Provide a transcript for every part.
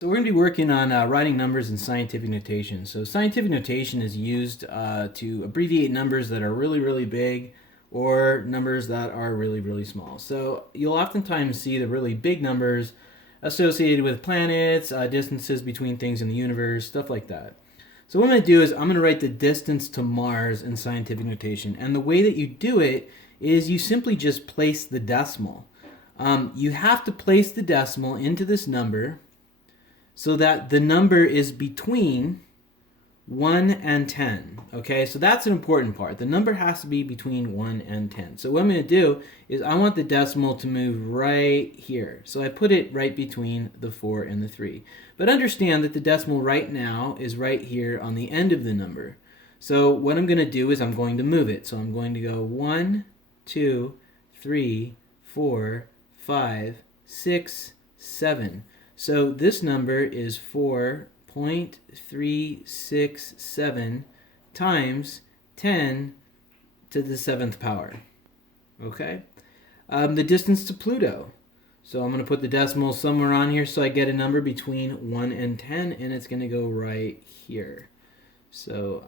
So we're going to be working on writing numbers in scientific notation. So scientific notation is used to abbreviate numbers that are really, really big or numbers that are really, really small. So you'll oftentimes see the really big numbers associated with planets, distances between things in the universe, stuff like that. So what I'm going to do is I'm going to write the distance to Mars in scientific notation. And the way that you do it is you simply just place the decimal. You have to place the decimal into this number so that the number is between 1 and 10. Okay, so that's an important part. The number has to be between 1 and 10. So what I'm going to do is I want the decimal to move right here. So I put it right between the 4 and the 3. But understand that the decimal right now is right here on the end of the number. So what I'm going to do is I'm going to move it. So I'm going to go 1, 2, 3, 4, 5, 6, 7. So this number is 4.367 times 10 to the 7th power. Okay? The distance to Pluto. So I'm going to put the decimal somewhere on here so I get a number between 1 and 10, and it's going to go right here. So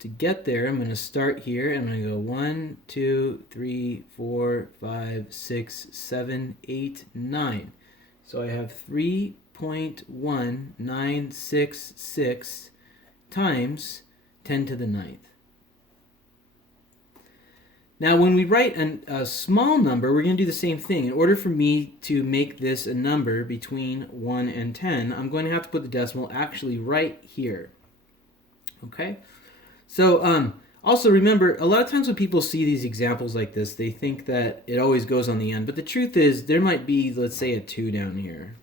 to get there, I'm going to start here. I'm going to go 1, 2, 3, 4, 5, 6, 7, 8, 9. So I have 3.1966 times 10 to the 9th. Now when we write a small number, we're going to do the same thing. In order for me to make this a number between 1 and 10, I'm going to have to put the decimal actually right here. Okay? So also remember, a lot of times when people see these examples like this, they think that it always goes on the end. But the truth is, there might be, let's say, a 2 down here.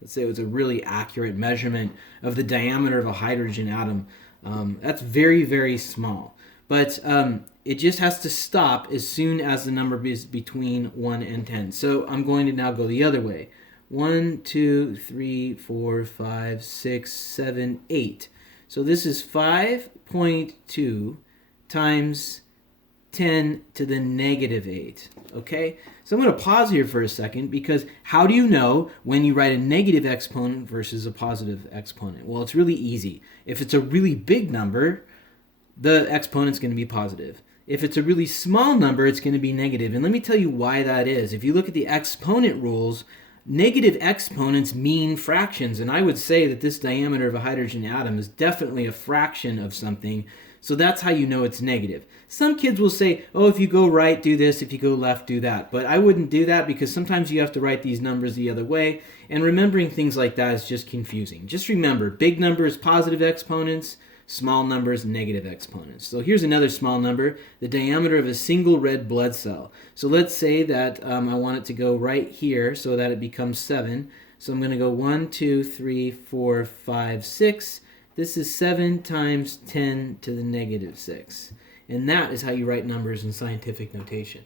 Let's say it was a really accurate measurement of the diameter of a hydrogen atom. That's very, very small. But it just has to stop as soon as the number is between 1 and 10. So I'm going to now go the other way. 1, 2, 3, 4, 5, 6, 7, 8. So this is 5.2 times 10 to the negative 8. Okay? So I'm going to pause here for a second, because how do you know when you write a negative exponent versus a positive exponent? Well, it's really easy. If it's a really big number, the exponent's going to be positive. If it's a really small number, it's going to be negative. And let me tell you why that is. If you look at the exponent rules, negative exponents mean fractions, and I would say that this diameter of a hydrogen atom is definitely a fraction of something, so that's how you know it's negative. Some kids will say, oh, if you go right, do this, if you go left, do that. But I wouldn't do that, because sometimes you have to write these numbers the other way, and remembering things like that is just confusing. Just remember, big numbers, positive exponents, small numbers, negative exponents. So here's another small number, the diameter of a single red blood cell. So let's say that I want it to go right here so that it becomes 7. So I'm going to go 1, 2, 3, 4, 5, 6. This is 7 times 10 to the negative 6. And that is how you write numbers in scientific notation.